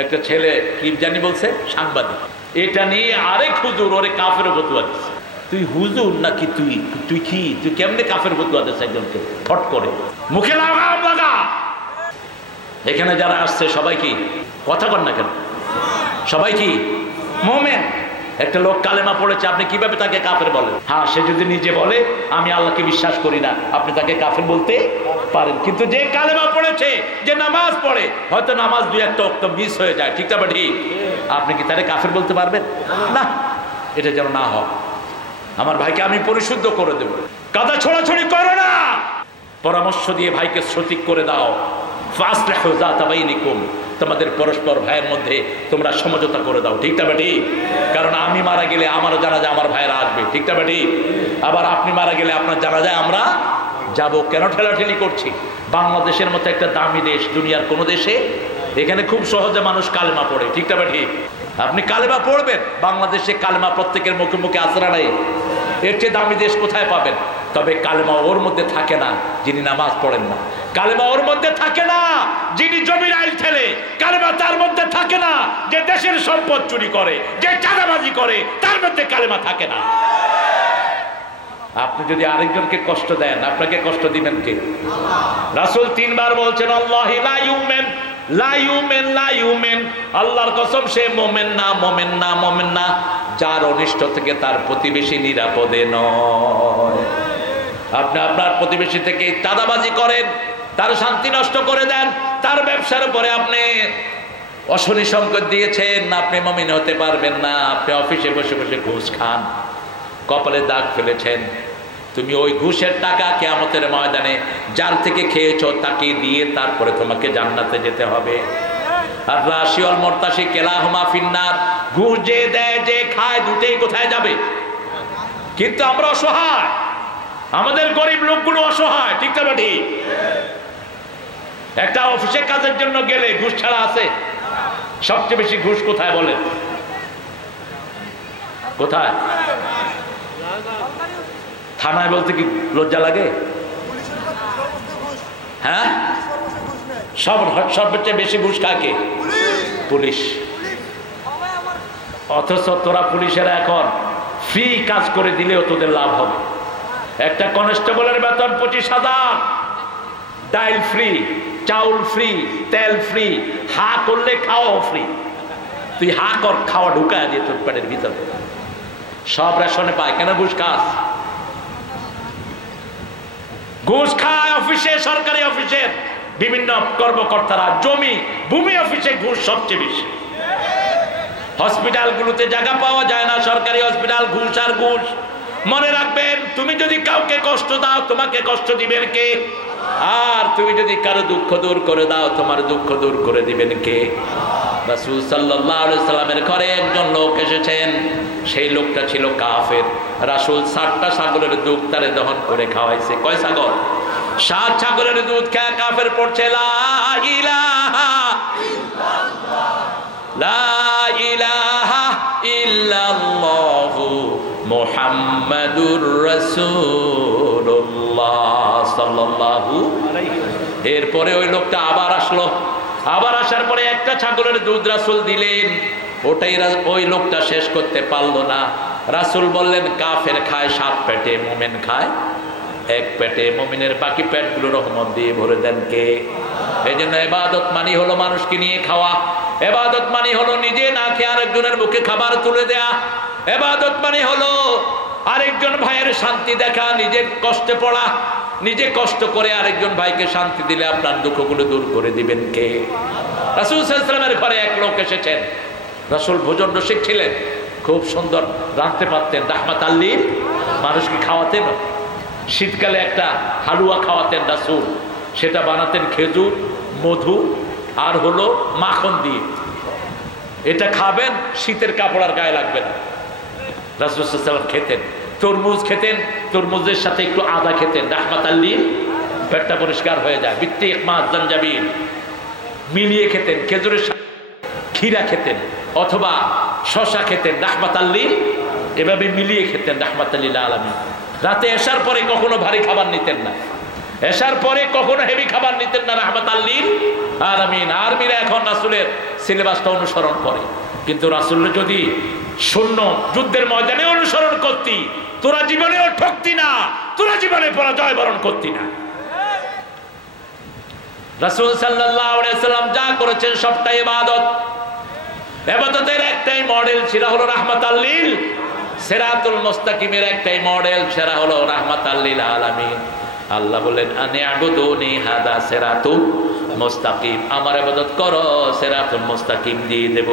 একটা ছেলে কি জানি বলছে, সাংবাদিক, এটা নিয়ে আরেক হুজুর ওরে কাফের ফতুয়া দিচ্ছে। তুই হুজুর নাকি তুই তুই কি তুই কেমনে কাফের ফতুয়া দিস একজনকে? ফট করে মুখে লাগা। এখানে যারা আসছে সবাই কি কথা কর না কেন? সবাই কি মুমিন? একটা লোক কালেমা পড়েছে, আপনি কিভাবে তাকে কাফের বলেন? হ্যাঁ, সে যদি নিজে বলে আমি আল্লাহকে বিশ্বাস করি না, আপনি তাকে কাফের বলতে পারেন। কিন্তু যে কালেমা পড়েছে, যে নামাজ পড়ে, হয়তো নামাজ দুই একটা ওয়াক্ত মিস হয়ে যায়, ঠিক না ঠিক, আপনি কি তারে কাফের বলতে পারবেন? না, এটা যেন না হয়। আমার ভাইকে আমি পরিশুদ্ধ করে দেব। কাদা ছোড়াছড়ি করো না, পরামর্শ দিয়ে ভাইকে সঠিক করে দাও। ফাসলিহু যাতা বাইনিকুম, তোমাদের পরস্পর ভাইয়ের মধ্যে তোমরা সমঝোতা করে দাও, ঠিক না বেটি? কারণ আমি মারা গেলে আমারও জানাজা আমার ভাইয়েরা আসবে, ঠিক না বেটি? আবার আপনি মারা গেলে আপনার জানাজায় আমরা যাব। কেন ঠেলাঠেলি করছি? বাংলাদেশের মতো একটা দামি দেশ দুনিয়ার কোনো দেশে, এখানে খুব সহজে মানুষ কালেমা পড়ে, ঠিক না বেটি? আপনি কালেমা পড়বেন, বাংলাদেশে কালেমা প্রত্যেকের মুখে মুখে আসরা নাই। এর চেয়ে দামি দেশ কোথায় পাবেন? তবে কালেমা ওর মধ্যে থাকে না যিনি নামাজ পড়েন না, কালেমা ওর মধ্যে থাকে না যিনি জমির আইল ঠেলে, কালেমা তার মধ্যে থাকে না যে দেশের সম্পদ চুরি করে, যে চাঁদাবাজি করে, তার মধ্যে কালেমা থাকে না। আপনি যদি আরেকজনকে কষ্ট দেন, আপনাকে কষ্ট দিবেন কে? রাসূল 3 বার বলছেন আল্লাহি লা ইউমিন, লা ইউমিন, লা ইউমিন, আল্লাহর কসম সে মুমিন না, মুমিন না, মুমিন না যার অনিষ্ট থেকে তার প্রতিবেশী নিরাপদে নয়। আপনি আপনার প্রতিবেশী থেকে চাঁদাবাজি করেন, তার শান্তি নষ্ট করে দেন, তার ব্যবসার উপরে আপনি অশনি সংকেত দিয়েছেন, আপনি মুমিন হতে পারবেন না। আপনি অফিসে বসে বসে ঘুষ খান, কপালে দাগ ফেলেছেন, তুমি ওই ঘুষের টাকা কিয়ামতের ময়দানে যার থেকে খেয়েছো তাকে দিয়ে তারপরে তোমাকে জান্নাতে যেতে হবে। আর রাশি ওয়াল মুরতাশি কিলাহুমা ফিন্নার, ঘুষ যে দেয় যে খায় দুটেই কোথায় যাবে? কিন্তু আমরা অসহায়, আমাদের গরিব লোকগুলো অসহায়, ঠিক না ঠিক? একটা অফিসে কাজের জন্য গেলে ঘুষ ছাড়া আছে? সবচেয়ে বেশি ঘুষ কোথায় বলেন? কোথায়? থানায় বলতে কি লজ্জা লাগে? হ্যাঁ, সবচেয়ে বেশি ঘুষ কাকে? পুলিশ। অথচ তোরা পুলিশেরা এখন ফ্রি কাজ করে দিলেও তোদের লাভ হবে। একটা কনস্টেবলের বেতন 25,000, ডাইল ফ্রি, চাউল ফ্রি, তেল ফ্রি, হা করলে খাওয়াও ফ্রি। তুই হা কর, খাওয়া ঢুকায় দিয়ে তোর পেটের ভিতরে, সব রেশনে পায়। কেন ঘুষ খাস? ঘুষ খায় অফিসে, সরকারি অফিসের বিভিন্ন কর্মকর্তারা, জমি ভূমি অফিসে ঘুষ সবচেয়ে বেশি। হসপিটালগুলোতে জায়গা পাওয়া যায় না, সরকারি হসপিটাল, ঘুষ আর ঘুষ। মনে রাখবেন, তুমি যদি কাউকে কষ্ট দাও তোমাকে কষ্ট দিবেন কে? আর তুমি যদি কারো দুঃখ দূর করে দাও তোমার দুঃখ দূর করে দিবেন কে? রাসূল সাল্লাল্লাহু আলাইহি সাল্লামের ঘরে একজন লোক এসেছেন, সেই লোকটা ছিল কাফের। রাসূল 60টা ছাগলের দুধ তারে দহন করে খাওয়াইছে। কয় ছাগল? 60 ছাগলের দুধ খেয়ে কাফের পড়ছে লা ইলাহা ইল্লাল্লাহ, লা ইলাহা ইল্লাল্লাহু মুহাম্মাদুর রাসূলুল্লাহ সাল্লাল্লাহু আলাইহি। এরপরে ওই লোকটা আবার আসলো, আবার আসার পরে একটা ছাগলের দুধ রাসূল দিলেন, ওটাই ওই লোকটা শেষ করতে পারলো না। রাসূল বললেন কাফের খায় 7 পেটে, মুমিন খায় 1 পেটে। মুমিনের বাকি পেটগুলো রহমত দিয়ে ভরে দেন কে? এই জন্য ইবাদত মানি হলো মানুষকে নিয়ে খাওয়া, ইবাদত মানি হলো নিজে না খেয়ে আরেকজনের মুখে খাবার তুলে দেয়া, ইবাদত মানি হলো আরেকজন ভাইয়ের শান্তি দেখা, নিজের কষ্টে পড়া, নিজে কষ্ট করে আরেকজন ভাইকে শান্তি দিলে আপনার দুঃখগুলো দূর করে দিবেন কে? রাসূল সাল্লাল্লাহু আলাইহি ওয়াসাল্লামের ঘরে এক লোক এসেছেন। রাসূল ভোজন রসিক ছিলেন, খুব সুন্দর রাঁধতে পারতেন, রাহমাতাল লিল মানুষকে খাওয়াতেন। শীতকালে একটা হালুয়া খাওয়াতেন রাসূল, সেটা বানাতেন খেজুর, মধু আর হলো মাখন দিয়ে। এটা খাবেন, শীতের কাপড় আর গায়ে লাগবে না। রাসূল সাল্লাল্লাহু আলাইহি ওয়াসাল্লাম খেতেন। তরমুজ খেতেন, তরমুজের সাথে একটু আদা খেতেন, রাহমাতাল লিল, পেটটা পরিষ্কার হয়ে যায়। বিত্তিক মাছ জানজাবিল মিলিয়ে খেতেন, খেজুরের সাথে ক্ষীরা খেতেন অথবা শশা খেতেন, রাহমাতাল লিল, এভাবে মিলিয়ে খেতেন রাহমাতাল লিল আলামিন। রাতে এসার পরে কখনো ভারী খাবার নিতেন না। এশার পরে কখনো হেভি খাবার নিতেন না রাহমাতাল লিল আলামিন। আর্মিরা এখন রাসূলের সিলেবাসটা অনুসরণ করে, কিন্তু রাসূল যদি শূন্য যুদ্ধের ময়দানে অনুসরণ করতি, তোরা জীবনেও ঠকতি না, তোরা জীবনে পরাজয় বরণ করতি না। রাসূল সাল্লাল্লাহু আলাইহি ওয়াসাল্লাম যা করেছেন সবটাই ইবাদত। ইবাদতের একটাই মডেল ছিল হলো রাহমাতাল লিল, সিরাতুল মুস্তাকিমের একটাই মডেল সেরা হলো রাহমাতাল লিল আলামিন। আল্লাহ বলেন আনি'বুদুনি হাদা সিরাতুল মুস্তাকিম, আমার ইবাদত করো, সিরাতুল মুস্তাকিম দিয়ে দেব।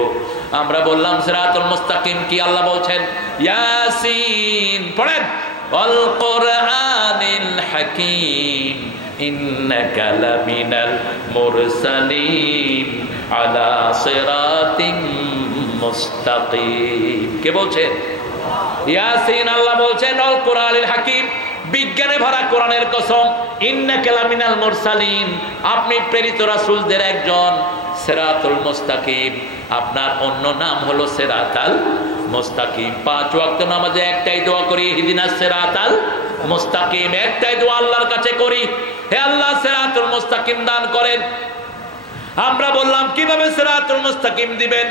আমরা বললাম সিরাতুল মুস্তাকিম কি? আল্লাহ বলছেন ইয়াসিন, পড়েন, ওয়াল কুরআনিল হাকীম ইন্নাকা লামিনাল মুরসালিন আলা সিরাতিম মুস্তাকিম। কে বলছেন? ইয়াসিন। আল্লাহ বলছেন আল কুরআনিল হাকীম, বিজ্ঞানে ভরা কোরআনের কসম, ইন্নাকা লামিনাল মুরসালিন, আপনি প্রেরিত রাসূলদের একজন। সিরাতুল মুস্তাকিম, আপনার অন্য নাম হলো সিরাতাল মুস্তাকিম। 5 ওয়াক্ত নামাজে একটাই দোয়া করি, ইহদিনাস সিরাতাল মুস্তাকিম, একটাই দোয়া আল্লাহর কাছে করি, হে আল্লাহ সিরাতুল মুস্তাকিম দান করেন। আমরা বললাম কিভাবে সিরাতুল মুস্তাকিম দিবেন?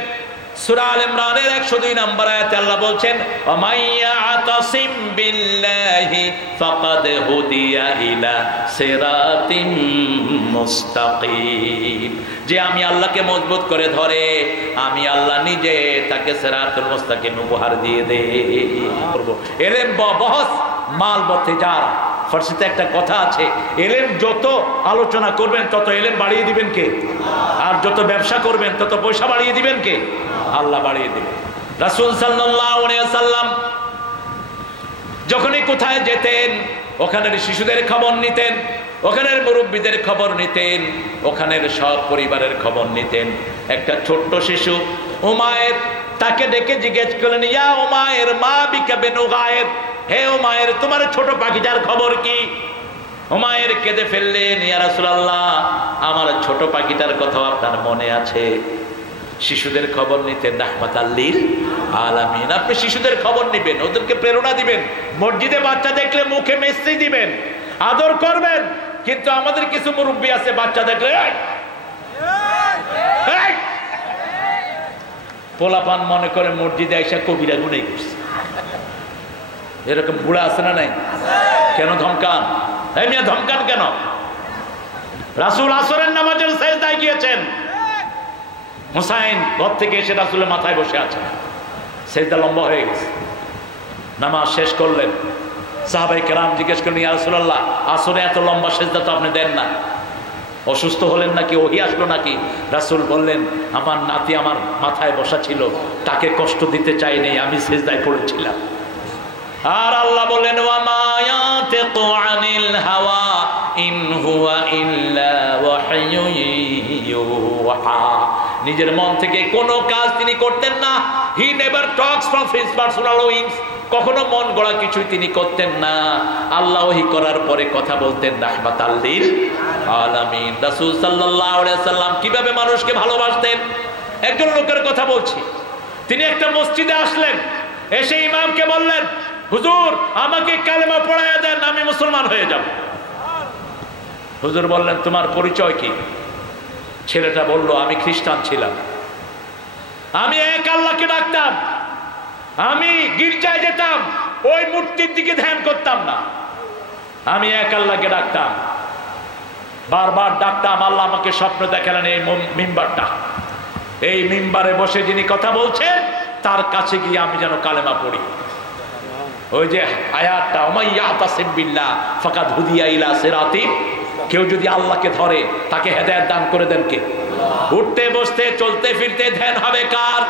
সূরা আল ইমরানের 102 নম্বর আয়াতে আল্লাহ বলছেন ওয়ামাইয়াতাসিম বিল্লাহি ফাকাদ হুদিয়া ইলা সিরাতিম মুস্তাকিম, যে আমি আল্লাহকে মজবুত করে ধরে, আমি আল্লাহ নিজে তাকে সিরাতুল মুস্তাকিম উপহার দিয়ে দেই। এলেম বহস মাল বতেজার, ফার্সিতে একটা কথা আছে, এলেম যত আলোচনা করবেন তত এলেম বাড়িয়ে দিবেন কে? আর যত ব্যবসা করবেন তত পয়সা বাড়িয়ে দিবেন কে? আল্লাহ বাড়িয়ে দিবেন। রাসূল সাল্লাল্লাহু আলাইহি ওয়াসাল্লাম যখনই কোথায় যেতেন ওখানের শিশুদের খবর নিতেন, ওখানের মুরব্বীদের খবর নিতেন, ওখানের সব পরিবারের খবর নিতেন। একটা ছোট্ট শিশু উমায়ের, তাকে ডেকে জিজ্ঞেস করলেন, ইয়া উমায়ের মা বিকা বিনুগায়ের, হে উমায়ের তোমার ছোট পাখিটার খবর কি? উমায়ের কেঁদে ফেললেন, ইয়া রাসূলুল্লাহ আমার ছোট পাখিটার কথা আপনার মনে আছে? শিশুদের খবর নিতেন রাহমাতাল লিল আলামিন। আপনি শিশুদের খবর নিবেন, ওদেরকে প্রেরণা দিবেন, মসজিদে বাচ্চা দেখলে মুখে মেসেজ দিবেন, আদর করবেন। কিন্তু আমাদের কিছু মুরব্বী আছে বাচ্চা দেখলে পোলাপান মনে করে মসজিদে আইসা কবিরা গুনাই করছে। এরকম বুড়া আছে না নাই? কেন ধমকান? এই মিয়া ধমকান কেন? রাসূল আসরের নামাজের সেজদায় গিয়েছেন, হুসাইন ঘর থেকে এসে রাসূলের মাথায় বসে আছে, সেজদা লম্বা হয়ে গেছে। নামাজ শেষ করলেন, সাহাবায়ে কেরাম জিজ্ঞেস করলেন, ইয়া রাসূলুল্লাহ আসরে এত লম্বা সেজদা তো আপনি দেন না, অসুস্থ হলেন নাকি, ওহী আসলো নাকি? রাসূল বললেন, আমার নাতি আমার মাথায় বসা ছিল, তাকে কষ্ট দিতে চাইনি, আমি সেজদায় পড়েছিলাম। আর আল্লাহ বলেন ওয়া মা ইয়াতিকু আনিল হাওয়া ইন হুয়া ইল্লা ওয়াহয়ুন ইউহা, নিজের মন থেকে কোনো কাজ তিনি করতেন না। He never talks from his personal wings, কখনো মন গড়া কিছুই তিনি করতেন না। আল্লাহ ওহী করার পরে কথা বলতেন রাহমাতাল লিল আলামিন। রাসূল সাল্লাল্লাহু আলাইহি সাল্লাম কিভাবে মানুষকে ভালোবাসতেন? একজন লোকের কথা বলছি, তিনি একটা মসজিদে আসলেন, এসে ইমামকে বললেন, হুজুর আমাকে কালেমা পড়ায়া দেন, আমি মুসলমান হয়ে যাব। হুজুর বললেন, তোমার পরিচয় কি? ছেলেটা বলল, আমি খ্রিস্টান ছিলাম, আমি এক আল্লাহকে ডাকতাম, আমি গির্জায় যেতাম, ওই মূর্তির দিকে ধ্যান করতাম না, আমি এক আল্লাহকে ডাকতাম, বারবার ডাকতাম। আল্লাহ আমাকে স্বপ্ন দেখালেন এই মিম্বারটা, এই মিম্বারে বসে যিনি কথা বলছেন তার কাছে গিয়ে আমি যেন কালেমা পড়ি। ওই যে আয়াতটা ওমাইয়াতাসিম বিল্লাহ ফাকাদ হুদিয়া ইলা সিরাতিম, কেউ যদি আল্লাহকে ধরে তাকে হেদায়েত দান করে দেন কে? উঠতে বসতে চলতে ফিরতে ধ্যান হবে কার?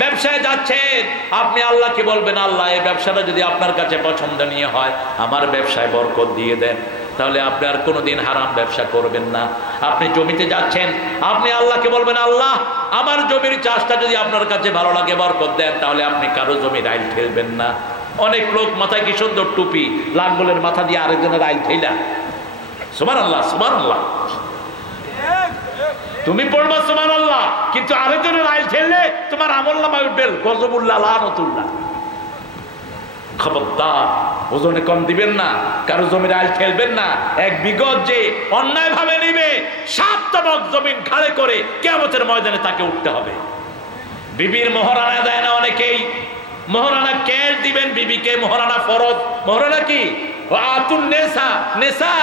ব্যবসায় যাচ্ছেন, আপনি আল্লাহকে বলবেন, আল্লাহ এই ব্যবসাটা যদি আপনার কাছে পছন্দনীয় হয় আমার ব্যবসায় বরকত দিয়ে দেন, তাহলে আপনি আর কোনোদিন হারাম ব্যবসা করবেন না। আপনি জমিতে যাচ্ছেন, আপনি আল্লাহকে বলবেন, আল্লাহ আমার জমির চাষটা যদি আপনার কাছে ভালো লাগে বরকত দেন, তাহলে আপনি কারো জমির আইল ফেলবেন না। অনেক লোক মাথায় কি সুন্দর টুপি, লাঙ্গলের মাথা দিয়ে আরেকজনের আইল ফেলা। সুবহানাল্লাহ সুবহানাল্লাহ, তুমি পড়বা সুবহানাল্লাহ, কিন্তু আরেকজনের আইল ফেললে তোমার আমলনামায় উঠবে গজবুল্লাহ লানতুল্লাহ। খবরদার ওজনে কম দিবেন না, কারো জমির আইল খেলবেন না। এক বিগত যে অন্যায় ভাবে নিবে 7 তবক জমিন ঘাড়ে করে কিয়ামতের ময়দানে তাকে উঠতে হবে। বিবির মোহরানা দেয় না অনেকেই, মোহরানা ক্যাশ দিবেন বিবিকে, মোহরানা ফরজ। মোহরানা কি? আতুন নেসা নেসা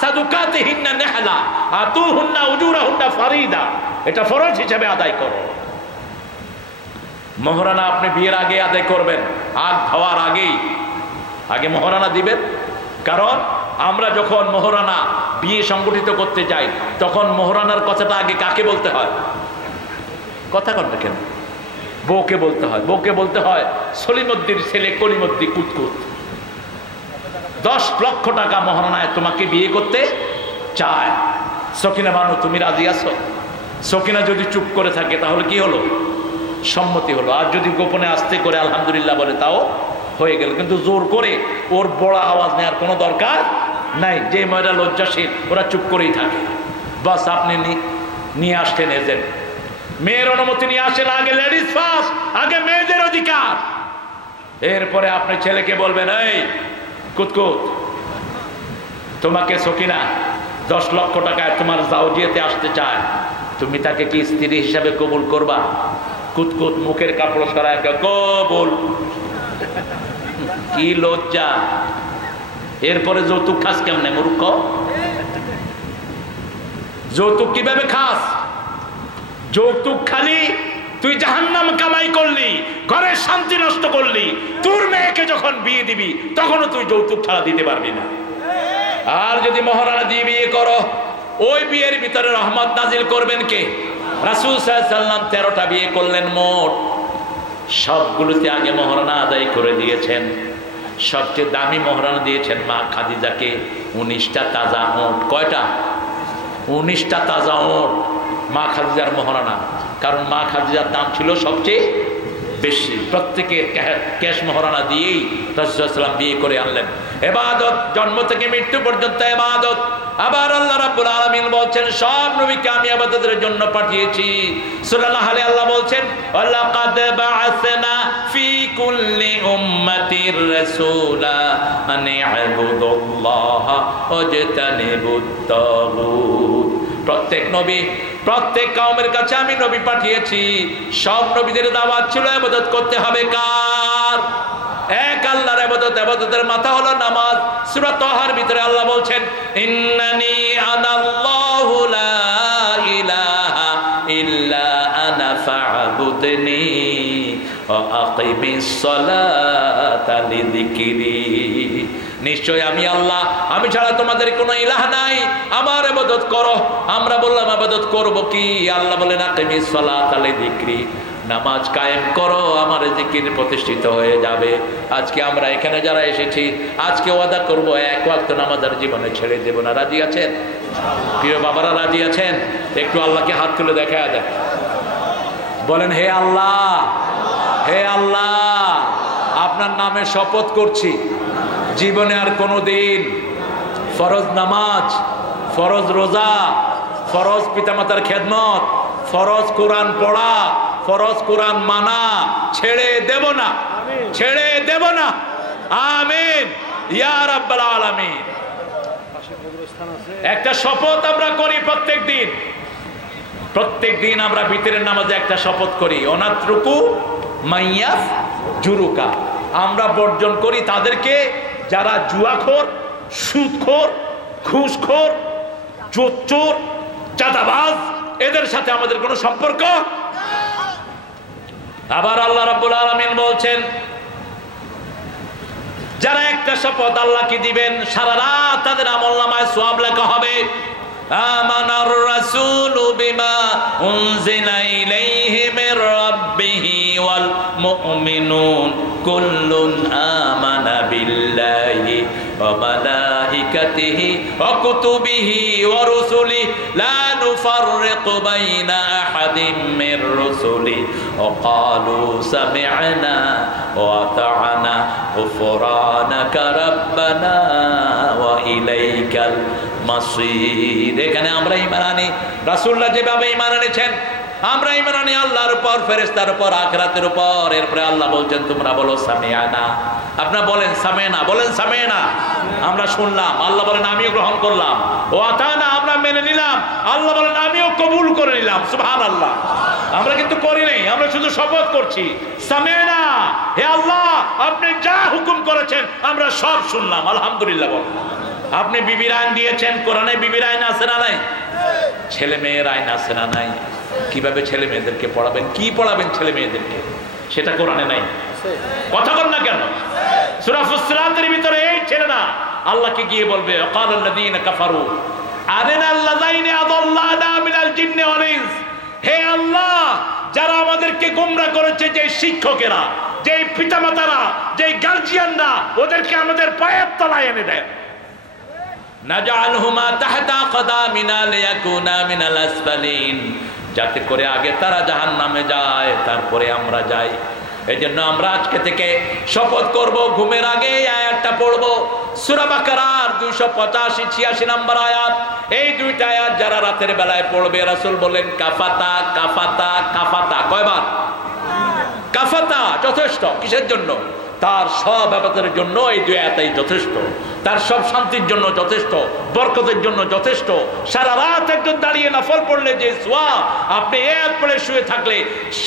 সাদুকাতিহিন্না নেহলা আতুহুন্না উজুরাহুন্না ফারিদা, এটা ফরজ হিসেবে আদায় করো। মোহরানা আপনি বিয়ের আগে আদায় করবেন, আগ হওয়ার আগেই আগে মোহরানা দিবেন। কারণ আমরা যখন মোহরানা বিয়ে সংগঠিত করতে যাই তখন মোহরানার কথাটা আগে কাকে বলতে হয়? কথা কনটা কেন? বউকে বলতে হয়। বউকে বলতে হয় সলিমুদ্দির ছেলে কলিমুদ্দি কুতকুত 10 লক্ষ টাকা মোহরানায় তোমাকে বিয়ে করতে চায়। সকিনা বানু, তুমি রাজি আছো? সকিনা যদি চুপ করে থাকে তাহলে কি হলো? সম্মতি হলো। আর যদি গোপনে আস্তে করে আলহামদুলিল্লাহ বলে তাও হয়ে গেল। কিন্তু জোর করে ওর বড় আওয়াজ নেওয়ার কোনো দরকার নাই। যে মেয়েরা লজ্জাশীল ওরা চুপ করেই থাকে। বাস আপনি নিয়ে আসছেন এজেন্ট, মেয়ের অনুমতি নিয়ে আসেন। আগে লেডিস ফার্স্ট, আগে মেয়েদের অধিকার। এরপরে আপনি ছেলেকে বলবেন, এই কুতকুত, তোমাকে সকিনা 10 লক্ষ টাকায় তোমার জাউজিয়াতে আসতে চায়, তুমি তাকে কি স্ত্রী হিসাবে কবুল করবা? কুতকুত মুখের কাপড় সরায় কবুল। কি লজ্জা! এরপরে যৌতুক খাস কেমনে মূর্খ? যৌতুক কিভাবে খাস? যৌতুক খালি তুই জাহান্নাম কামাই করলি, ঘরের শান্তি নষ্ট করলি। তোর মেয়েকে যখন বিয়ে দিবি তখনও তুই যৌতুক ছাড়া দিতে পারবি না। আর যদি মহারানা দিয়ে বিয়ে করো, ওই বিয়ের ভিতরে রহমত নাজিল করবেন কে? রাসূল সাল্লাল্লাহু আলাইহি ওয়াসাল্লাম 13টা বিয়ে করলেন মোট। সবগুলোতে আগে মহারানা আদায় করে দিয়েছেন। সবচেয়ে দামি মহারানা দিয়েছেন মা খাদিজাকে 19টা তাজা ওট। কয়টা? 19টা তাজা ওট মা খাদিজার মহারানা। কারণ মা খাদিজার দাম ছিল সবচেয়ে বেশি। প্রত্যেকে ক্যাশ মহারানা দিয়েই রাসূল সাল্লাল্লাহু আলাইহি ওয়াসাল্লাম বিয়ে করে আনলেন। ইবাদত জন্ম থেকে মৃত্যু পর্যন্ত ইবাদত। আবার আল্লাহ রাব্বুল আলামিন বলছেন সব নবীকে আমি ইবাদতের জন্য পাঠিয়েছি। সূরা নাহলে আল্লাহ বলছেন ওয়ালাকাদ বাআসনা ফি কুল্লি উম্মাতির রাসূলা আন ইবুদুল্লাহা ওয়াজতানিবুত তাগুত। প্রত্যেক নবী প্রত্যেক কওমের কাছে আমি নবী পাঠিয়েছি। সব নবীদের দাওয়াত ছিল ইবাদত করতে হবে কার? এক আল্লাহর ইবাদত। ইবাদতের মাথা হলো নামাজ। সূরা তাহার ভিতরে আল্লাহ বলছেন ইন্নানি আনাল্লাহু লা ইলাহা ইল্লা আনা ফা'বুদনি ওয়া আকিমিস সালাতা লিযিকরি। নিশ্চয় আমি আল্লাহ, আমি ছাড়া তোমাদের কোনো ইলাহ নাই, আমার ইবাদত করো। আমরা বললাম ইবাদত করব কি? আল্লাহ বলেন আকিমিস সালাতা লিযিকরি, নামাজ কায়েম করো, আমার জিকির প্রতিষ্ঠিত হয়ে যাবে। আজকে আমরা এখানে যারা এসেছি আজকে ওয়াদা করব এক ওয়াক্ত নামাজ আর জীবনে ছেড়ে দেব না। রাজি আছেন? প্রিয় বাবারা রাজি আছেন? একটু আল্লাহকে হাত তুলে দেখা দেয়, বলেন হে আল্লাহ, হে আল্লাহ, আপনার নামে শপথ করছি জীবনে আর কোনো দিন ফরজ নামাজ, ফরজ রোজা, ফরজ পিতামাতার খেদমত, ফরজ কোরআন পড়া, ফরজ কোরআন মানা ছেড়ে দেব না, ছেড়ে দেব না। আমিন ইয়া রাব্বাল আলামিন। একটা শপথ আমরা করি প্রত্যেক দিন আমরা ভিতরের নামাজে একটা শপথ করি, অনাত্রুকু মাইয়াফ জুরুকা। আমরা বর্জন করি তাদেরকে যারা জুয়াখোর, সুদখোর, ঘুষখোর, চোর, চাঁদাবাজ, এদের সাথে আমাদের কোনো সম্পর্ক। আবার আল্লাহ রাব্বুল আলামিন বলছেন যারা একটা শপথ আল্লাহকে দিবেন সারা রাত তাদের আমলনামায় সওয়াব লেখা হবে। আমানার রাসূলু বিমা উনজিলা ইলাইহি মির রাব্বিহি ওয়াল মুমিনুন কুল্লুন আমানা বিল্লাহি ওয়া মালাইকাতিহি ওয়া কুতুবিহি ওয়া রুসুলিহি লা নুফাররিকু বাইনা আহাদিম মির রুসুলিহি ওয়া ক্বালু সামি'না ওয়া আতা'না গুফরানাকা রাব্বানা ওয়া ইলাইকাল মাসির। এখানে আমরা ঈমান আনি রাসূলুল্লাহ যেভাবে ঈমান এনেছেন আমরা ঈমান আনি আল্লাহর উপর, ফেরেশতার উপর, আখিরাতের উপর। এরপরে আল্লাহ বলছেন তোমরা বলো সামিআনা। আপনারা বলেন সামিআনা, বলেন সামিআনা। আমরা শুনলাম, আল্লাহ বলেন আমিও গ্রহণ করলাম। ও আতানা, আমরা মেনে নিলাম, আল্লাহ বলেন আমিও কবুল করে নিলাম। সুবহানাল্লাহ। আমরা কিন্তু করি নাই, আমরা শুধু শপথ করছি সামিআনা, হে আল্লাহ আপনি যা হুকুম করেছেন আমরা সব শুনলাম, আলহামদুলিল্লাহ বল। আপনি বিবির আইন দিয়েছেন, কোরআনে বিবির আইন আছে না নাই? ছেলে মেয়ের আইন আছে না নাই? কিভাবে ছেলে মেয়েদেরকে পড়াবেন, কি পড়াবেন ছেলে মেয়েদেরকে, সেটা কোরআনে নাই। কথা বল না কেন? সূরা ফুসসিলাতের ভিতরে এই ছেলেরা আল্লাহকে গিয়ে বলবে ওয়াকালাল্লাযীনা কাফারু আরিনাল্লাযীনা আদাল্লানা মিনাল জিন্নি ওয়াল ইনস। হে আল্লাহ, যারা আমাদেরকে গোমরা করেছে, যে শিক্ষকেরা, যে পিতামাতারা, যে গার্জিয়ানরা, ওদেরকে আমাদের পায়ের তলায় এনে দেয়। নাজআলহুমা তাহতা কদামিনা লিয়াকুনা মিনাল আসফালিন, যাতে করে আগে তারা জাহান্নামে যায় তারপরে আমরা যাই। এই জন্য আমরা আজকে থেকে শপথ করব, ঘুমের আগে এই আয়াতটা পড়বো। সূরা বাকারার 285-86 নম্বর আয়াত। এই দুইটা আয়াত যারা রাতের বেলায় পড়বে, রাসূল বলেন কাফাতা কাফাতা কাফাতা। কয়বার? কাফাতা, যথেষ্ট। কিসের জন্য? তার সব ইবাদতের জন্য এই দুই আয়াতই যথেষ্ট, তার সব শান্তির জন্য যথেষ্ট, বরকতের জন্য যথেষ্ট। সারা রাত একজন দাঁড়িয়ে নফল পড়লে যে সওয়াব, আপনি এক পড়ে শুয়ে থাকলে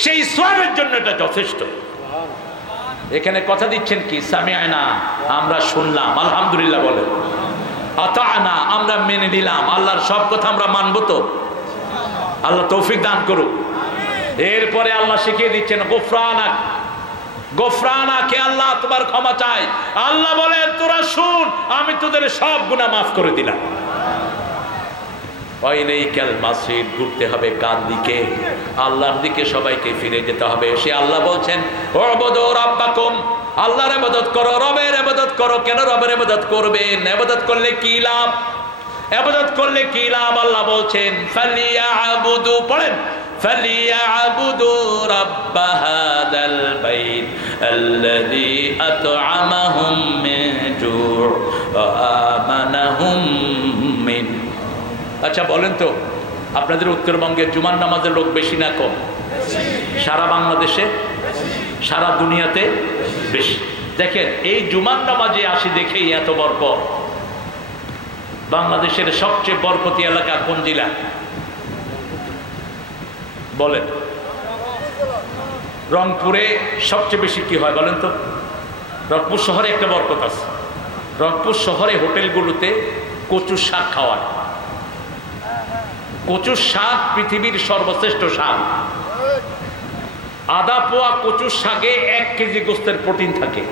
সেই সওয়াবের জন্য এটা যথেষ্ট। এখানে কথা দিচ্ছেন কি? সামিআনা, আমরা শুনলাম, আলহামদুলিল্লাহ বলেন। আতানা, আমরা মেনে নিলাম। আল্লাহর সব কথা আমরা মানবো তো? আল্লাহ তৌফিক দান করুক। এরপরে আল্লাহ শিখিয়ে দিচ্ছেন গুফরানাক। গোফরানাকে, আল্লাহ তোমার ক্ষমা চাই। আল্লাহ বলে তোরা শুন, আমি তোদের সব গুনাহ মাফ করে দিলাম। ওয়াইলাইকাল মাসির, ঘুরতে হবে কার দিকে? আল্লাহর দিকে সবাইকে ফিরে যেতে হবে। সে আল্লাহ বলছেন উবুদু রাব্বাকুম, আল্লাহর ইবাদত করো, রবের ইবাদত করো। কেন রবের ইবাদত করবেন? ইবাদত করলে কি লাভ? ইবাদত করলে কি লাভ? আল্লাহ বলছেন ফালিয়াবুদু, পড়েন فليعبدوا رب هذا البيت الذي أطعمهم من جوع وآمنهم من। আচ্ছা বলেন তো, আপনাদের উত্তরবঙ্গে জুমার নামাজের লোক বেশি না কম? সারা বাংলাদেশে, সারা দুনিয়াতে বেশি। দেখেন এই জুমার নামাজে আসি দেখেই এত বরকত। বাংলাদেশের সবচেয়ে বরকতি এলাকা কোন জেলা বলেন? রংপুরে সবচেয়ে বেশি কি হয় বলেন তো? রংপুর শহরে একটা বরকত আছে। রংপুর শহরে হোটেলগুলোতে কচুর শাক খাওয়ায়। কচুর শাক পৃথিবীর সর্বশ্রেষ্ঠ শাক। আধা পোয়া কচুর শাকে 1 কেজি গোস্তের প্রোটিন থাকে।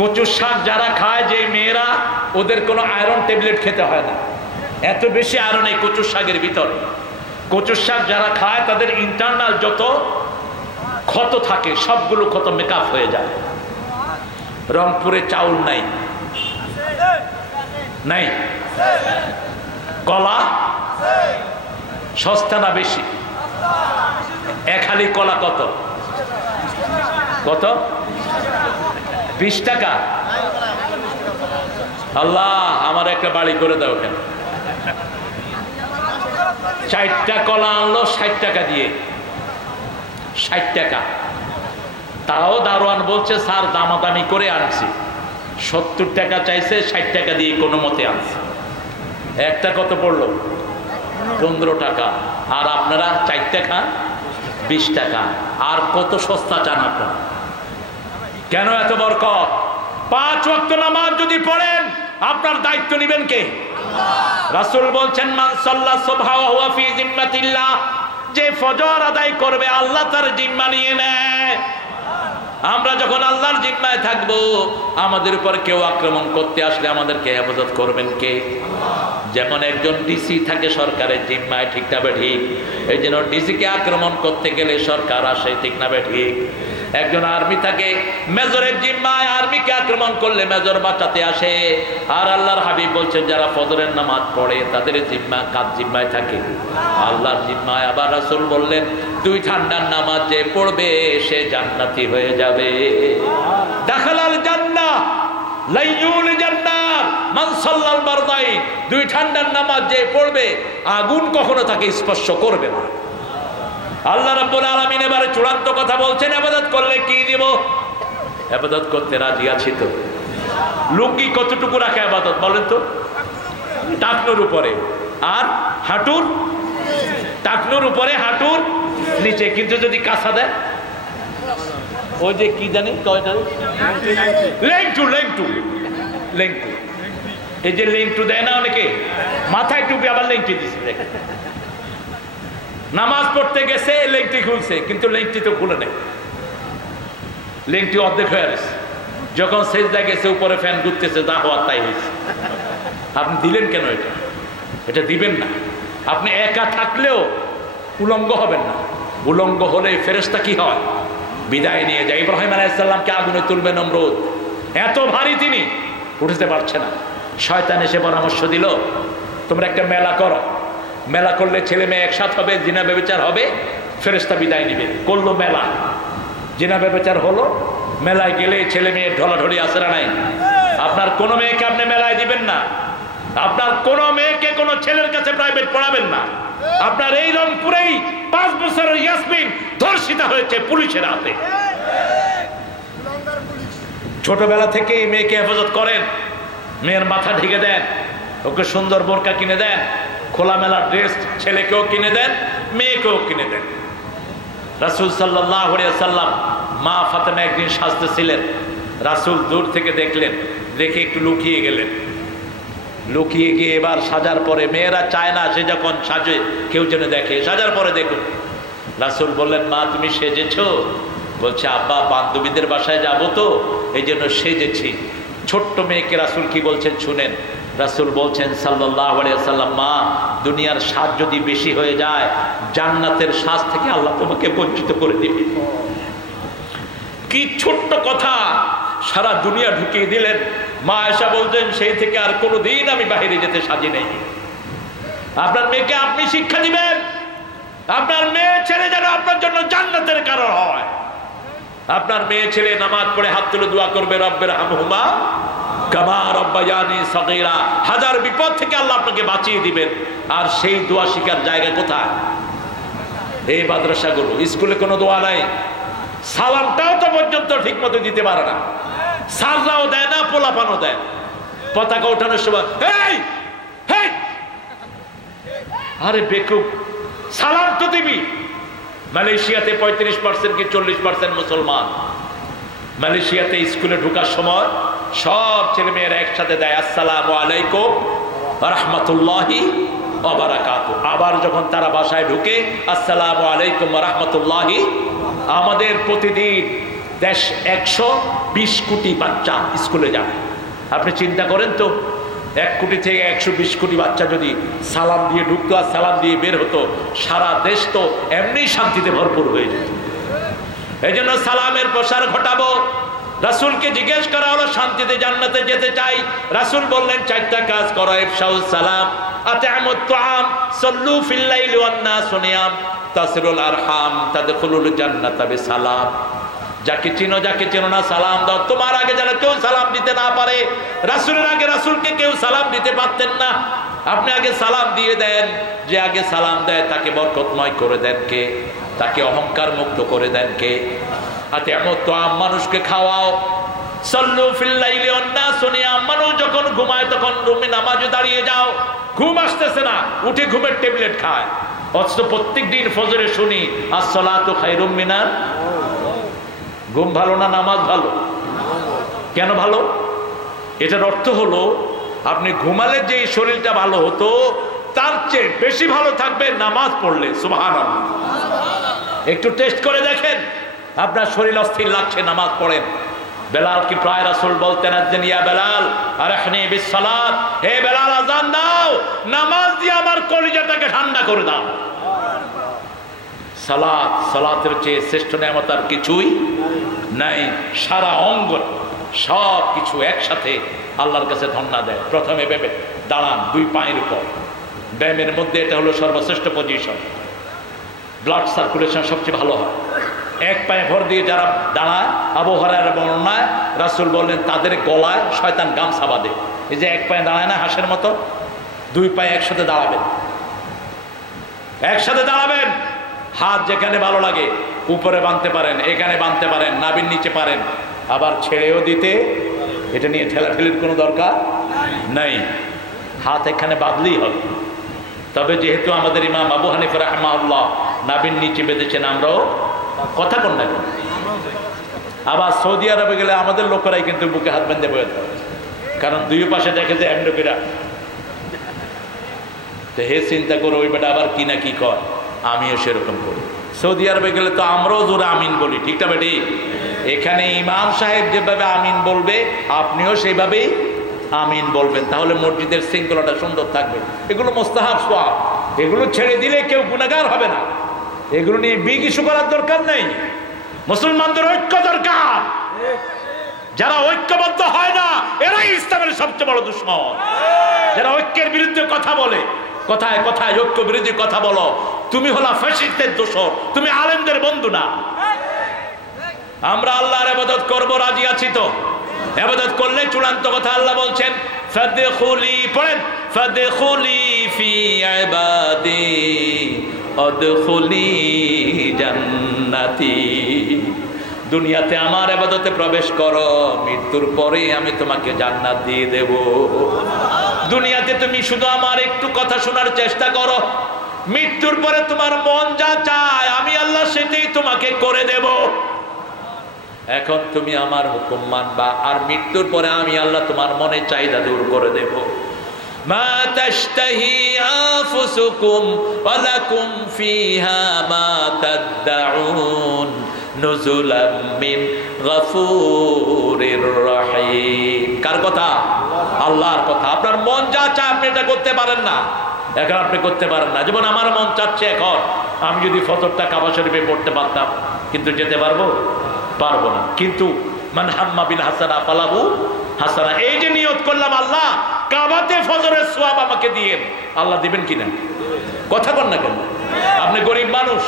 কচুর শাক যারা খায়, যে মেয়েরা, ওদের কোনো আয়রন ট্যাবলেট খেতে হয় না, এত বেশি আয়রন এই কচুর শাকের ভিতরে। কচুর শাক যারা খায় তাদের ইন্টারনাল যত ক্ষত থাকে সবগুলো ক্ষত মেকআপ হয়ে যায়। রংপুরে চাউল নাই, নাই। কলা সস্তা না বেশি? এক হালি কলা কত? কত? 20 টাকা। আল্লাহ আমার একটা বাড়ি করে দাও। কেন 4টা কলা আনলো 60 টাকা দিয়ে, 60 টাকা। তাও দারোয়ান বলছে স্যার দামাদামি করে আনছি। 70 টাকা চাইছে, 60 টাকা দিয়ে কোনো মতে আনছে। একটা কত পড়লো? 15 টাকা। আর আপনারা 4টা খান 20 টাকা। আর কত সস্তা চান আপনারা? কেন এত বরকত? 5 ওয়াক্ত নামাজ যদি পড়েন, আপনার দায়িত্ব নেবেন কে? রাসূল বলছেন মান সাল্লা সুবহা ওয়া হুয়া ফি জিম্মাতিল্লাহ, যে ফজর আদায় করবে আল্লাহ তার জিম্মা নিয়ে নেয়। আমরা যখন আল্লাহর জিম্মায় থাকবো, আমাদের উপর কেউ আক্রমণ করতে আসলে আমাদেরকে হেফাজত করবেন কে? যেমন একজন ডিসি থাকে সরকারের জিম্মায়, ঠিক না ঠিক? এই জন্য ডিসিকে আক্রমণ করতে গেলে সরকার আসে, ঠিক না ঠিক? একজন আর্মি থাকে মেজরের জিম্মায়, আর্মিকে আক্রমণ করলে মেজর বাঁচাতে আসে। আর আল্লাহর হাবিব বলছেন যারা ফজরের নামাজ পড়ে তাদের জিম্মা কার জিম্মায় থাকে? আল্লাহর জিম্মায়। আবার রাসূল বললেন 2 ঠান্ডার নামাজ যে পড়বে সে জান্নাতি হয়ে যাবে। দাখালাল জান্নাহ লাইয়ুল জান্নাত মান সাল্লাল বারদাইন। 2 ঠান্ডার নামাজ যে পড়বে আগুন কখনো তাকে স্পর্শ করবে না। আল্লাহ রাব্বুল আলামিন এবারে চূড়ান্ত কথা বলছেন, ইবাদত করলে কি দিব? ইবাদত করতে রাজি আছি তো? লুঙ্গি কতটুকু রাখে ইবাদত বলেন তো? টাকনুর উপরে আর হাঁটুর, টাকনুর উপরে হাঁটুর নিচে। কিন্তু যদি কাঁচা দেয়, ওই যে কি জানি কয়টা লেংটু, লেংটু, লেংটু, এই যে লেংটু দেয় না অনেকে, মাথায় টুপি আবার লেংটি দিচ্ছে। দেখেন, নামাজ পড়তে গেছে লেংটি খুলছে, কিন্তু লেংটি তো খুলে নেই, লেংটি অর্ধেক হয়ে গেছে। যখন সেজদা গেছে উপরে ফ্যান ঘুরতেছে, যা হওয়ার তাই হয়েছে। আপনি দিলেন কেন এটা? এটা দিবেন না। আপনি একা থাকলেও উলঙ্গ হবেন না। উলঙ্গ হলে ফেরেশতা কি হয়? বিদায় নিয়ে যায়। ইব্রাহিম আলাইহিস সালামকে আগুনে তুলবে নমরুদ, এত ভারী তিনি উঠতে পারছে না। শয়তান এসে পরামর্শ দিল, তোমরা একটা মেলা করো, মেলা করলে ছেলে মেয়ে একসাথে হবে, জিনা ব্যভিচার হবে, ফেরেশতা বিদায় নিবে। করলো মেলা, জিনা ব্যভিচার হলো। মেলায় গেলে ছেলে মেয়ের ঢলাঢলি আসে না নাই? আপনার কোনো মেয়েকে আপনি মেলায় দিবেন না, আপনার কোনো মেয়েকে কোনো ছেলের কাছে প্রাইভেট পড়াবেন না। আপনার এই রংপুরেই 5 বছরের ইয়াসমিন ধর্ষিতা হয়েছে পুলিশের হাতে। ছোটবেলা থেকে মেয়েকে হেফাজত করেন, মেয়ের মাথা ঢেকে দেন, ওকে সুন্দর বোরকা কিনে দেন, খোলামেলা ড্রেস ছেলেকেও কিনে দেন, মেয়েকেও কিনে দেন। রাসূল সাল্লাল্লাহু আলাইহি ওয়াসাল্লাম মা ফাতেমা একদিন সাজতেছিলেন, রাসূল দূর থেকে দেখলেন, দেখে একটু লুকিয়ে গেলেন। লুকিয়ে গিয়ে এবার সাজার পরে, মেয়েরা চায় না সে যখন সাজে কেউ যেন দেখে, সাজার পরে দেখুন। রাসূল বললেন, মা তুমি সেজেছো? বলছে, আব্বা বান্ধবীদের বাসায় যাবো তো এই জন্য সেজেছি। ছোট্ট মেয়েকে রাসূল কি বলছেন শুনেন। রাসূল বলছেন সাল্লাল্লাহু আলাইহি ওয়াসাল্লাম, মা দুনিয়ার সাজ যদি বেশি হয়ে যায়, জান্নাতের সাজ থেকে আল্লাহ তোমাকে বঞ্চিত করে দিবে। কি ছোট্ট কথা, সারা দুনিয়া ঢুকিয়ে দিলেন। মা আয়েশা বলতেন, সেই থেকে আর কোনোদিন আমি বাইরে যেতে সাজি নেই। আপনার মেয়েকে আপনি শিক্ষা দিবেন, আপনার মেয়ে ছেলে যেন আপনার জন্য জান্নাতের কারণ হয়। আপনার মেয়ে ছেলে নামাজ পড়ে হাত তুলে দোয়া করবে, রব্বের হামহুমা কামা রব্বায়ানি সগীরা। হাজার বিপদ থেকে আল্লাহ আপনাকে বাঁচিয়ে দিবেন। আর সেই দোয়া শিখার জায়গা কোথায়? এই মাদ্রাসাগুলো, স্কুলে কোনো দোয়া নাই। সালামটাও তো পর্যন্ত ঠিক মতো দিতে পারে না, সাজরাও দেয় না, পোলাপানও দেয়। পতাকা ওঠানোর সময় এই হেই, আরে বেকুব, সালাম তো দিবি। মালয়েশিয়াতে 35% কি 40% মুসলমান। মালয়েশিয়াতে স্কুলে ঢোকার সময় সব ছেলে মেয়েরা একসাথে দেয় আসসালামু আলাইকুম ওয়া রাহমাতুল্লাহি ওয়া বারাকাতুহু। আবার যখন তারা বাসায় ঢুকে আসসালামু আলাইকুম ওয়া রাহমাতুল্লাহি। আমাদের প্রতিদিন 120 কোটি বাচ্চা স্কুলে যায়। আপনি চিন্তা করেন তো, 1 কোটি থেকে 120 কোটি বাচ্চা যদি সালাম দিয়ে ঢুকতো আর সালাম দিয়ে বের হতো, সারা দেশ তো এমনি শান্তিতে ভরপুর হয়ে যেত। এই জন্য সালামের প্রসার ঘটাবো। রাসূলকে জিজ্ঞেস করা হলো, শান্তিতে জান্নাতে যেতে চাই, রাসূল বললেন 4টা কাজ করো। ইফশাউস সালাম, আত'আমুত তুআম, সাল্লু ফিল লাইলি ওয়ান নাসু নিয়াম, তাসিরুল আরহাম, তাদখুলুল জান্নাতা বিসালাম। যাকে চিনো যাকে চিনো না সালাম দাও। তোমার আগে যেন কেউ সালাম দিতে না পারে। রাসূলের আগে রাসূলকে কেউ সালাম দিতে পারতেন না। আপনি আগে সালাম দিয়ে দেন। যে আগে সালাম দেয় তাকে বরকতময় করে দেন কে? তাকে অহংকার মুক্ত করে দেন কে? আত'আমুত তুআম, মানুষকে খাওয়াও। সাল্লু ফিল লাইলি ওয়ান নাসু নিয়াম, মানুষ যখন ঘুমায় তখন তুমি নামাজে দাঁড়িয়ে যাও। ঘুম আসতেছে না, উঠে ঘুমের ট্যাবলেট খায়। অথচ প্রত্যেকদিন ফজরে শুনি আসসালাতু খায়রুম মিনান। ঘুম ভালো না নামাজ ভালো? কেন ভালো? এটার অর্থ হলো আপনি ঘুমালে যে শরীরটা ভালো হতো তার চেয়ে বেশি ভালো থাকবে নামাজ পড়লে। সুবহানাল্লাহ। একটু টেস্ট করে দেখেন, আপনার শরীর অস্থির লাগছে, নামাজ পড়েন। বেলাল কি প্রায় রাসূল বলতেন, আযান ইয়া বেলাল আরহনি বিসসালাত, হে বেলাল আযান দাও, নামাজ দিয়ে আমার কলিজাটাকে ঠান্ডা করে দাও। সালাত, সালাতের চেয়ে শ্রেষ্ঠ নিয়ামত আর কিছুই নাই। সারা অঙ্গ সব কিছু একসাথে আল্লাহর কাছে ধন্যবাদ দেয়। প্রথমে ভেবে দাঁড়ান 2 পায়ের উপর। ব্যায়ামের মধ্যে এটা হলো সর্বশ্রেষ্ঠ পজিশন। ব্লাড সার্কুলেশন সবচেয়ে ভালো হয়। 1 পায়ে ভর দিয়ে যারা দাঁড়ায়, আবু হুরায়রার বর্ণনায় রাসূল বললেন তাদের গলায় শয়তান গামছা বাঁধে। এই যে 1 পায়ে দাঁড়ায় না হাঁসের মতো, 2 পায়ে একসাথে দাঁড়াবেন, একসাথে দাঁড়াবেন। হাত যেখানে ভালো লাগে উপরে বাঁধতে পারেন, এখানে বাঁধতে পারেন, নাভির নিচে পারেন, আবার ছেড়েও দিতে, এটা নিয়ে ঠেলাঠেলির কোনো দরকার নাই। হাত এখানে বাঁধলেই হবে। তবে যেহেতু আমাদের ইমাম আবু হানিফা রাহমাহুল্লাহ নাভির নিচে বেঁধেছেন, আমরাও কথা কন না। আবার সৌদি আরবে গেলে আমাদের লোকেরাই কিন্তু বুকে হাত বেঁধে বয়ে থাকে, কারণ দুই পাশে দেখে যে এমন লোকেরা, তো হে চিন্তা করো ওই বেটা আবার কি না কি কর, আমিও সেরকম করি। সৌদি আরবে গেলে তো আমরাও জোরে আমিন বলি, ঠিক না বেটি? এখানে ইমাম সাহেব যেভাবে আমিন বলবে আপনিও সেইভাবেই আমিন বলবেন, তাহলে মসজিদের শৃঙ্খলাটা সুন্দর থাকবে। এগুলো মোস্তাহাব সওয়াব, এগুলো ছেড়ে দিলে কেউ গুনাহগার হবে না, এগুলো নিয়ে বিগ ইস্যু করার দরকার নেই। মুসলমানদের ঐক্য দরকার। যারা ঐক্যবদ্ধ হয় না এরাই ইসলামের সবচেয়ে বড় দুশমন। যারা ঐক্যের বিরুদ্ধে কথা বলে, কথায় কথায় ঐক্য বিরোধী কথা বলো, তুমি হলা ফ্যাসিস্টদের দোসর, তুমি আলেমদের বন্ধু না। আমরা আল্লাহর ইবাদত করব, রাজি আছি তো? ইবাদত করলে চূড়ান্ত কথা আল্লাহ বলছেন ফাদখুলি, পড়েন ফাদখুলি ফি ইবাদি আদখুলি জান্নাতি। দুনিয়াতে আমার ইবাদতে প্রবেশ করো, মৃত্যুর পরে আমি তোমাকে জান্নাত দিয়ে দেব। দুনিয়াতে তুমি শুধু আমার একটু কথা শোনার চেষ্টা করো, মৃত্যুর পরে তোমার মন যা চায় আমি আল্লাহ সেটাই তোমাকে করে দেব। এখন তুমি আমার হুকুম মানবা, আর মৃত্যুর পরে আমি আল্লাহ তোমার মনে চাহিদা দূর করে দেব। মা তাশতাহি আনফুসুকুম ওয়া লাকুম ফিহা মা তাদউন নুজুলাম মিন গফুরির রহিম। কার কথা? আল্লাহর কথা। আপনার মন যা চায় আপনি এটা করতে পারেন না, এখন আপনি করতে পারেন না। যেমন আমার মন চাচ্ছে এখন আমি যদি ফজরটা কাবা শরীফে পড়তে পারতাম, কিন্তু যেতে পারবো না। কিন্তু মান হাম্মা বিল হাসানা ফালাহু হাসানা, এই যে নিয়ত করলাম আল্লাহ কাবাতে ফজরের সওয়াব আমাকে দিয়েন, আল্লাহ দিবেন কিনা? কথা বল না কেন? আপনি গরিব মানুষ,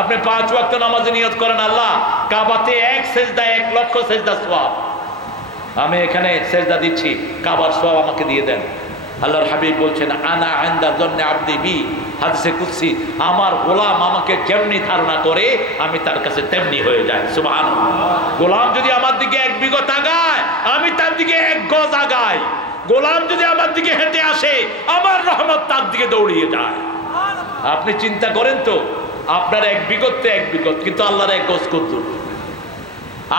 আপনি 5 ওয়াক্ত নামাজে নিয়ত করেন আল্লাহ কাবাতে 1 সেজদা 1 লক্ষ সেজদা সওয়াব, আমি এখানে সেজদা দিচ্ছি, কাবার সওয়াব আমাকে দিয়ে দেন। আল্লাহর হাবিব বলছেন আনা ইনদা যন্নি আবদি বি, হাদিসে কুদসি, আমার গোলাম আমাকে যেমনি ধারণা করে আমি তার কাছে তেমনি হয়ে যাই। সুবহানাল্লাহ। গোলাম যদি আমার দিকে 1 বিঘত আগায় আমি তার দিকে 1 গজ আগাই, গোলাম যদি আমার দিকে হেঁটে আসে আমার রহমত তার দিকে দৌড়িয়ে যায়। আপনি চিন্তা করেন তো, আপনার 1 বিঘত তো 1 বিঘত, কিন্তু আল্লাহর 1 গজ কত দূর?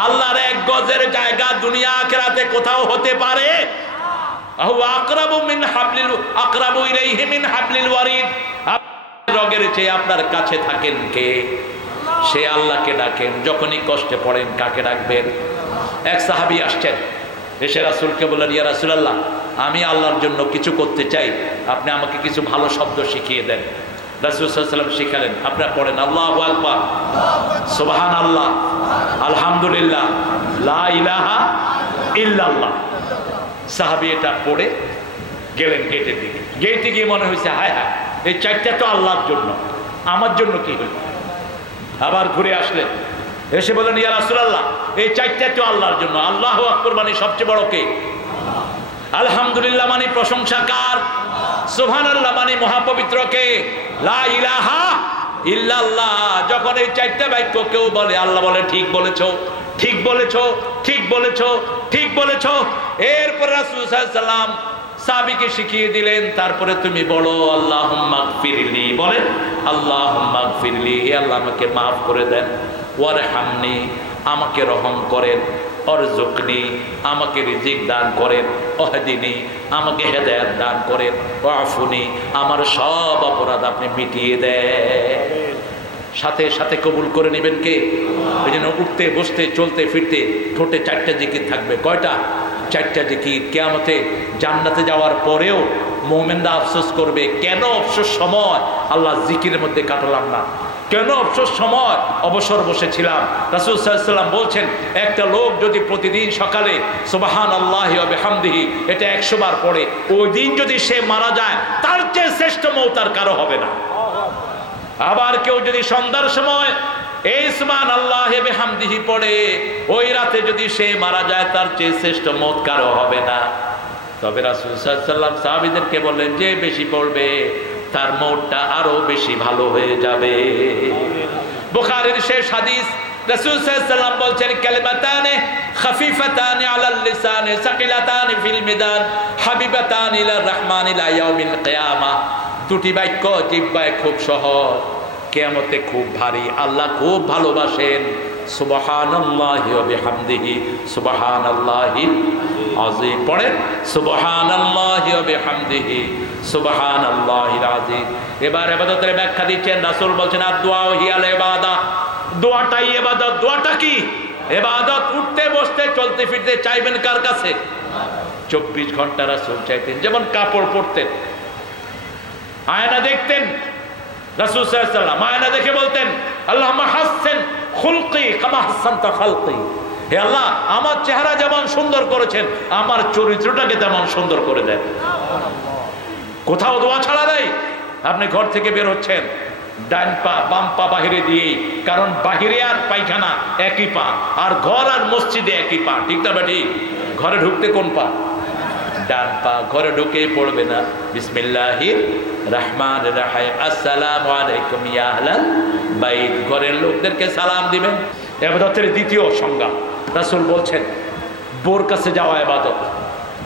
আল্লাহর 1 গজের জায়গা দুনিয়া আখিরাতে কোথাও হতে পারে? রগের চেয়ে আপনার কাছে থাকেন কে? সে আল্লাহকে ডাকেন। যখনই কষ্টে পড়েন কাকে ডাকবেন? এক সাহাবী আসছেন, এসে রাসূলকে বললেন ইয়া রাসূলুল্লাহ আমি আল্লাহর জন্য কিছু করতে চাই, আপনি আমাকে কিছু ভালো শব্দ শিখিয়ে দেন। রাসূল সাল্লাল্লাহু আলাইহি ওয়াসাল্লাম শিখালেন, আপনারা পড়েন আল্লাহু আকবার, সুবহানাল্লাহ, আলহামদুলিল্লাহ, লা ইলাহা ইল্লাল্লাহ। সাহাবী এটা পড়ে গেলেন গেটের দিকে। গেটে গিয়ে মনে হয়েছে হায় হায় এই 4টা তো আল্লাহর জন্য, আমার জন্য কি হইল? আবার ঘুরে আসলেন, এসে বললেন ইয়া রাসূলুল্লাহ এই 4টা তো আল্লাহর জন্য। আল্লাহু আকবার মানে সবচেয়ে বড় কে? আলহামদুলিল্লাহ মানে প্রশংসা কার? সুবহানাল্লাহ মানে মহাপবিত্র কে? লা ইলাহা ইল্লাল্লাহ। যখন এই 4টা বাক্য কেউ বলে আল্লাহ বলে ঠিক বলেছো, ঠিক বলেছো, ঠিক বলেছো, ঠিক বলেছো। এরপর রাসূল সাল্লাল্লাহু আলাইহি ওয়াসাল্লাম সাহাবীকে শিখিয়ে দিলেন, তারপরে তুমি বলো আল্লাহুম্মা গফিরলি, বলেন আল্লাহুম্মা গফিরলি, হে আল্লাহ আমাকে মাফ করে দেন, ওয়ারহামনি আমাকে রহম করেন, অরজুকনি আমাকে রিজিক দান করেন, ওহদিনি আমাকে হেদায়েত দান করেন, ওয়াফুনি আমার সব অপরাধ আপনি মিটিয়ে দেন। সাথে সাথে কবুল করে নেবেন কে? এই জন্য উঠতে বসতে চলতে ফিরতে ঠোঁটে 4টা জিকির থাকবে। কয়টা? 4টা জিকির। কিয়ামতে জান্নাতে যাওয়ার পরেও মুমিনরা আফসোস করবে, কেন অবসর সময় আল্লাহ জিকিরের মধ্যে কাটালাম না, কেন অবসর সময় অবসর বসেছিলাম। রাসূল সাল্লাল্লাহু আলাইহি ওয়াসাল্লাম বলছেন একটা লোক যদি প্রতিদিন সকালে সুবহানাল্লাহি ওয়া বিহামদিহি এটা 100 বার পড়ে, ওই দিন যদি সে মারা যায় তার চেয়ে শ্রেষ্ঠ মওত আর কারো হবে না। আবার কেউ যদি সন্ধ্যার সময় এই সুবহানাল্লাহি ওয়া বিহামদিহি পড়ে, ওই রাতে যদি সে মারা যায় তার চেয়ে শ্রেষ্ঠ মওত কারো হবে না। তবে রাসূল সাল্লাল্লাহু আলাইহি ওয়াসাল্লাম সাহাবীদেরকে বললেন যে বেশি পড়বে তার মওতটা আরো বেশি ভালো হয়ে যাবে। বুখারীর শেষ হাদিস, রাসূল সাল্লাল্লাহু আলাইহি ওয়াসাল্লাম বলছেন কালিমাতানে খাফিফাতানে আলাল লিসানে সাকিলাতানে ফিল মিদান হাবিবাতানে ইলার রহমান ইলা ইয়াউমিল কিয়ামা। দুটি বাক্য জিহ্বায় খুব সহজ, কিয়ামতে খুব ভারী, আল্লাহ খুব ভালোবাসেন। সুবহানাল্লাহি ওয়া বিহামদিহি সুবহানাল্লাহিল আযীম। পড়েন সুবহানাল্লাহি ওয়া বিহামদিহি সুবহানাল্লাহিল আযীম। এবার ইবাদতের ব্যাখ্যা দিচ্ছেন, রাসূল বলছেন আদ-দুআ হিয়াল ইবাদা, দোয়াটাই ইবাদত। দোয়াটা কি? ইবাদত। উঠতে বসতে চলতে ফিরতে চাইবেন কার কাছে? 24 ঘন্টা রাসূল চাইতেন। যেমন কাপড় পরতেন, আয়না দেখতেন রাসূল সাল্লাল্লাহু আলাইহি ওয়াসাল্লাম, আয়না দেখে বলতেন আল্লাহুম্মা হাসসিন খুলকি কামা হাসসানতা খালকি। হে আল্লাহ, আমার চেহারা যেমন সুন্দর করেছেন আমার চরিত্রটাকে তেমন সুন্দর করে দেন। কোথাও দোয়া ছাড়া নাই। আপনি ঘর থেকে বের হচ্ছেন, ডান পা বাম পা বাহিরে দিয়ে, কারণ বাহিরে আর পায়খানা একই পা, আর ঘর আর মসজিদে একই পা, ঠিক না বেটি? ঘরে ঢুকতে কোন পা? ডান পা। ঘরে ঢুকে পড়বে না বিসমিল্লাহির রহমানির রহিম আসসালামু আলাইকুম ইয়া আহলাল বাইত। ঘরের লোকদেরকে সালাম দিবেন। ইবাদতের দ্বিতীয় সংজ্ঞা, রাসূল বলছেন বোর কাছে যাওয়া ইবাদত।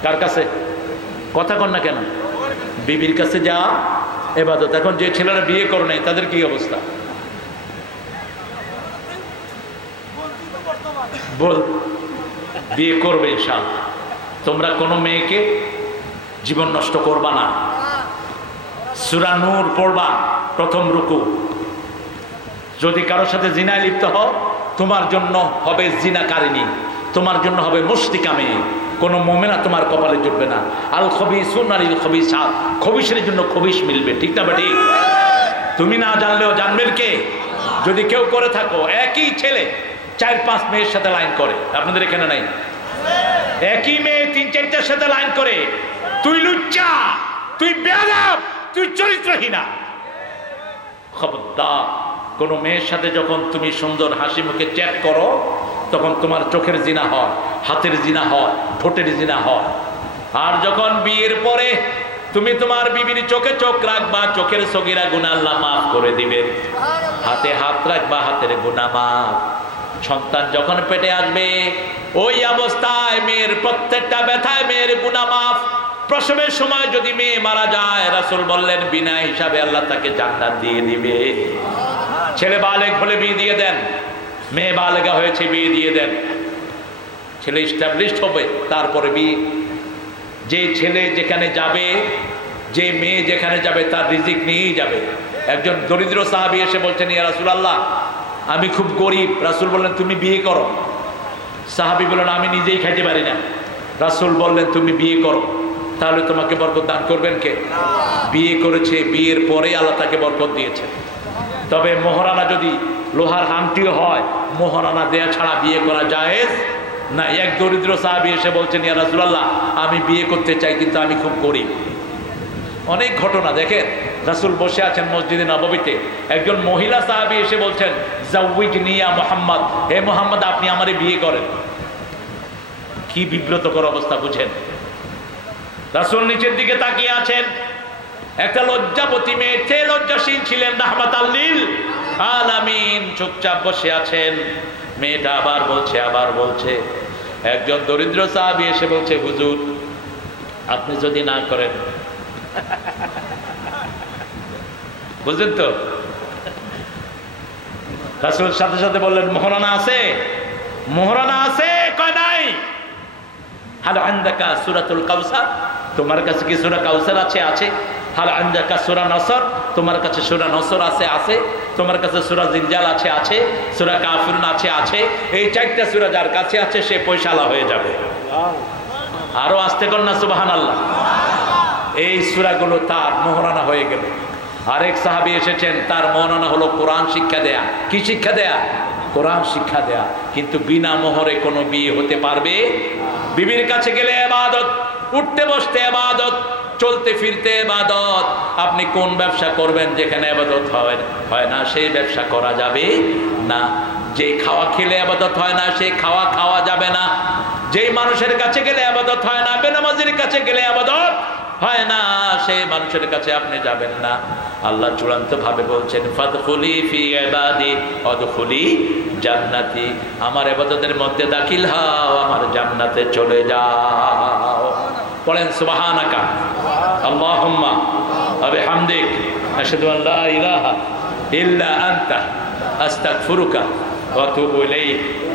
কার কাছে? কথা কন না কেন? বিবির কাছে যাওয়া ইবাদত। এখন যে ছেলেরা বিয়ে করে নাই তাদের কি অবস্থা? বল, বিয়ে করবে ইনশাআল্লাহ। তোমরা কোনো মেয়েকে জীবন নষ্ট করবা না। সূরা নূর পড়বা, প্রথম রুকু। যদি কারোর সাথে জিনায় লিপ্ত হও, তোমার জন্য হবে জিনাকারিনী, তোমার জন্য হবে মুশরিকা মেয়ে। কোন মুমিনা তোমার কপালে জুটবে না। আল খবিসুনা লিল খবিসাত, খবিসের জন্য খবিস মিলবে, ঠিক না বেটি? তুমি না জানলেও জানবেন কে? যদি কেউ করে থাকো, একই ছেলে 4-5 মেয়ের সাথে লাইন করে, আপনাদের এখানে নাই? একই মেয়ে 3-4টার সাথে লাইন করে, তুই লুচ্চা, তুই বেয়াদব, তুই চরিত্রহীনা। খবরদার, কোন মেয়ের সাথে যখন তুমি সুন্দর হাসি মুখে চ্যাট করো তখন তোমার চোখের জিনা হয়, হাতের জিনা হয়, ঠোঁটের জিনা হয়। আর যখন বিয়ের পরে তুমি তোমার বিবির চোখে চোখ রাখবা, চোখের সগীরা গুনাহ আল্লাহ মাফ করে দিবেন। হাতে হাত রাখবা, হাতের গুনাহ মাফ। সন্তান যখন পেটে আসবে ওই অবস্থায় মেয়ের প্রত্যেকটা ব্যথায় মেয়ের গুনাহ মাফ। প্রসবের সময় যদি মেয়ে মারা যায়, রাসূল বললেন বিনা হিসাবে আল্লাহ তাকে জান্নাত দিয়ে দিবে। ছেলে বালেগ হলে বিয়ে দিয়ে দেন, মেয়ে বালেগা হয়েছে বিয়ে দিয়ে দেন। ছেলে এস্টাবলিশড হবে, তারপরে বিয়ে। যে ছেলে যেখানে যাবে, যে মেয়ে যেখানে যাবে তার রিজিক নিয়েই যাবে। একজন দরিদ্র সাহাবী এসে বলছেন ইয়া রাসূলুল্লাহ, আমি খুব গরিব। রাসূল বললেন তুমি বিয়ে করো। সাহাবী বললেন আমি নিজেই খাইতে পারি না। রাসূল বললেন তুমি বিয়ে করো, তাহলে তোমাকে বরকত দান করবেন কে? বিয়ে করেছে, বিয়ের পরে আল্লাহ তাকে বরকত দিয়েছে। তবে মোহরানা যদি লোহার আংটিও হয়, মোহরানা দেয়া ছাড়া বিয়ে করা জায়েজ না। এক দরিদ্র সাহাবী এসে বলছেন ইয়া রাসূলুল্লাহ, আমি বিয়ে করতে চাই কিন্তু আমি খুব গরিব। অনেক ঘটনা দেখেন, রাসূল বসে আছেন মসজিদে নববীতে, একজন মহিলা সাহাবী এসে বলছেন জাওয়িজনি ইয়া মুহাম্মদ, হে মুহাম্মদ আপনি আমারে বিয়ে করেন। কি বিব্রতকর অবস্থা বুঝেন। রাসূল নিচের দিকে তাকিয়ে আছেন, একটা লজ্জাবতী মেয়ে, তে লজ্জাশীল ছিলেন রাহমাতাল লিল আলামিন, চুপচাপ বসে আছেন। মেয়েটা আবার বলছে। একজন দরিদ্র সাহাবী এসে বলছে হুজুর আপনি যদি না করেন, বুঝলেন তো? রাসূল সাথে সাথে বললেন মোহরানা আছে? মোহরানা আছে? কয় নাই। হাল আনদাকা সূরাতুল কাউসার, তোমার কাছে কি সূরা কাউসার আছে? আছে। হাল আনদাকা সূরা নসর, তোমার কাছে সূরা নসর আছে? আছে। তোমার কাছে সূরা জিলজাল আছে? আছে। সূরা কাফিরুন আছে? আছে। এই 4টা সূরা যার কাছে আছে সে পয়সালা হয়ে যাবে। আরো আস্তে কর না সুবহানাল্লাহ। এই সূরাগুলো তার মোহরানা হয়ে গেল। আরেক সাহাবী এসেছেন, তার মোহরানা হলো কোরআন শিক্ষা দেয়া। কি শিক্ষা দেয়া? কোরআন শিক্ষা দেয়া। কিন্তু বিনা মোহরে কোনো বিয়ে হতে পারবে? বিবির কাছে গেলে ইবাদত, উঠতে বসতে ইবাদত, চলতে ফিরতে ইবাদত। আপনি কোন ব্যবসা করবেন যেখানে ইবাদত হয় না, সেই ব্যবসা করা যাবে না। যে খাওয়া খেলে ইবাদত হয় না, সেই খাওয়া খাওয়া যাবে না। যেই মানুষের কাছে গেলে ইবাদত হয় না, বেনামাজির কাছে গেলে ইবাদত হয় না, সেই মানুষের কাছে আপনি যাবেন না। আল্লাহ চূড়ান্ত ভাবে বলছেন ফাদখুলি ফি ইবাদি ওয়াদখুলি জান্নাতি, আমার ইবাদতের মধ্যে দাখিল হও, আমার জান্নাতে চলে যাও। পড়েন সুবহানাকা আল্লাহুম্মা ওয়া বিহামদিক আশহাদু আন লা ইলাহা ইল্লা আনতা আস্তাগফিরুকা ওয়া আতুবু ইলাইক।